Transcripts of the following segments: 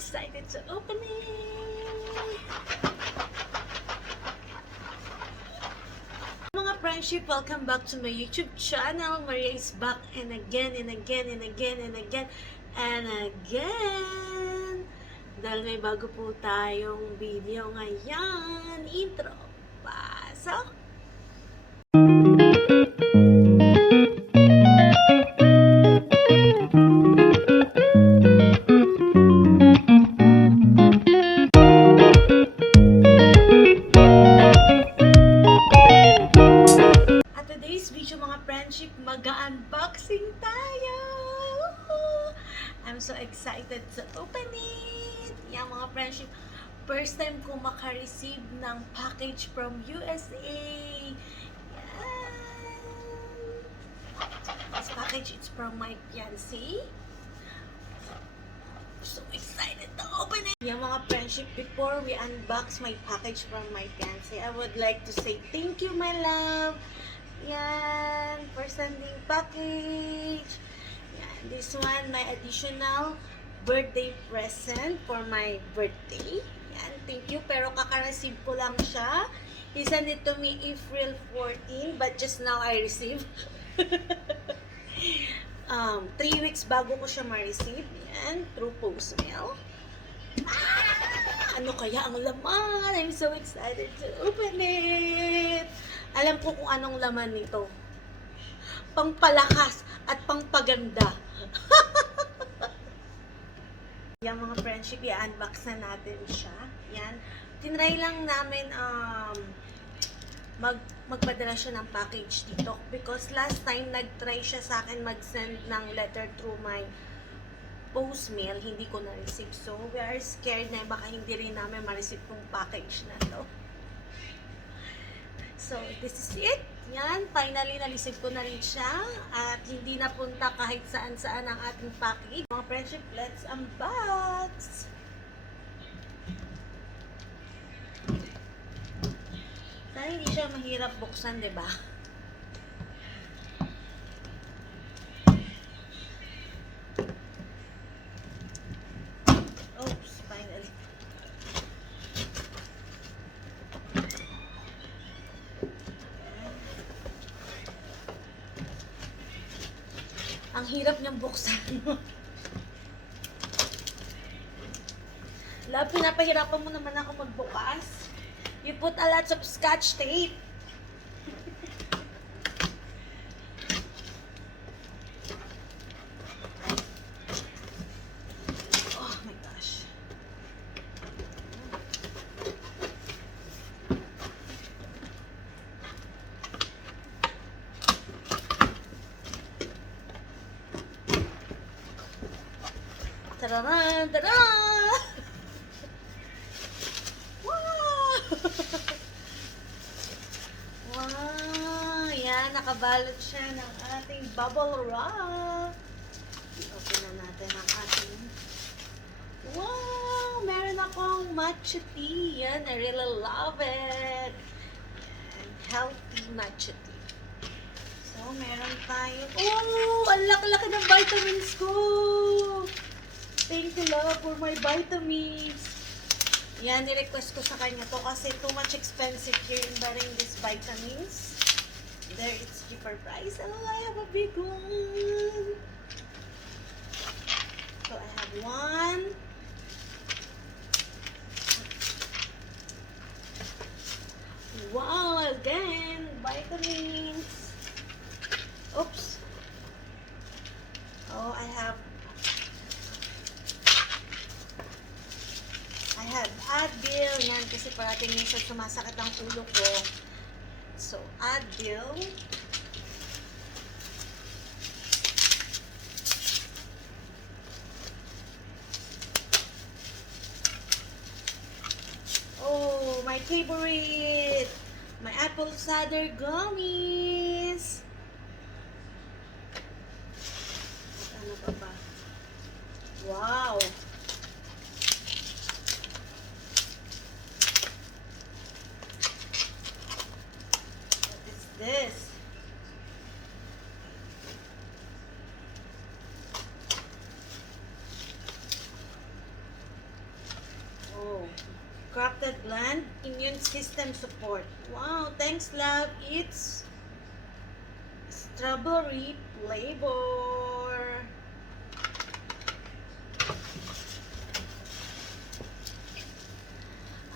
excited to open it! Mga friendship, welcome back to my YouTube channel. Maria is back and again and again and again and again and again. Dahil may bago po tayong video ngayon. Intro. Pasok! Mag-unboxing tayo! I'm so excited to open it! Yan mga friendship, first time ko maka-receive ng package from USA. Yan! This package is from my fiance. So excited to open it! Yan mga friendship, before we unbox my package from my fiance, I would like to say thank you, my love! Yan, for sending package. Yan, this one, my additional birthday present for my birthday. Yan, thank you. Pero kaka-receive ko lang siya. He sent it to me April 14, but just now I received. 3 weeks bago ko siya ma-receive. Yan, through post mail. Ano kaya ang laman? I'm so excited to open it. Alam ko kung anong laman nito. Pangpalakas at pangpaganda. Yan mga friendship, i-unbox na natin siya. Yan. Tinry lang namin magpadala siya ng package dito. Because last time, nag-try siya sa akin mag-send ng letter through my post mail. Hindi ko na-receive. So, we are scared na baka hindi rin namin ma-receive yung package na to. So, this is it. Yan, finally, na-receive ko na rin siya. At hindi napunta kahit saan-saan ang ating package. Mga friendship, let's unbox! Sana hindi siya mahirap buksan, diba? Oops, finally. Ang hirap niyang buksan. Love, pinapahirapan mo naman ako magbukas. You put a lot of scotch tape. Oh my gosh. Tararan! Tararan! Wow! Wow! Yan, nakabalot siya ng ating bubble wrap. I-open na natin ang ating... Wow! Meron akong matcha tea. Yan, I really love it. Yan, healthy matcha tea. So, meron tayo... Oh! Ang laki-laki ng vitamins ko! Thank you, love, for my vitamins. Yan, ni-request ko sa kanya to kasi too much expensive here in buying these vitamins. There, it's cheaper price. Oh, I have a big one. So, I have one. Wow, again, vitamins. Oops. Oh, I have Advil. Yan, kasi parating minsan sumasakit ang ulo ko. So, Advil. Oh, my favorite! My apple cider gummies! At ano pa ba? Wow! This. Crafted blend, immune system support. Wow, thanks love. It's strawberry flavor.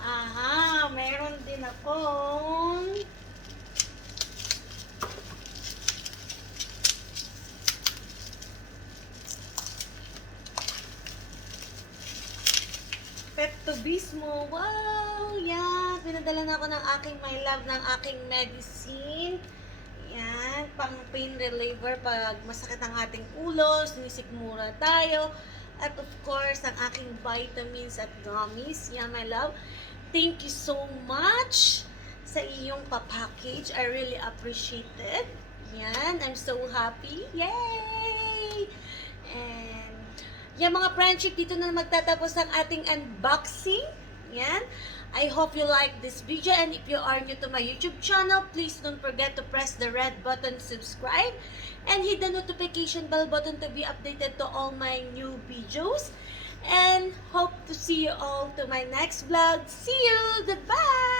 Aha, meron din akong Pepto-Bismol. Wow! Yan. Pinadala na ako ng aking my love ng aking medicine. Yan. Pang pain reliever pag masakit ang ating ulo, sinisikmura tayo. At of course, ang aking vitamins at gummies. Yan, my love. Thank you so much sa iyong pa-package. I really appreciate it. Yan. I'm so happy. Yay! And yan mga friendship, dito na magtatapos ang ating unboxing. Yan. I hope you like this video, and if you are new to my YouTube channel, please don't forget to press the red button, subscribe, and hit the notification bell button to be updated to all my new videos. And hope to see you all to my next vlog. See you! Goodbye!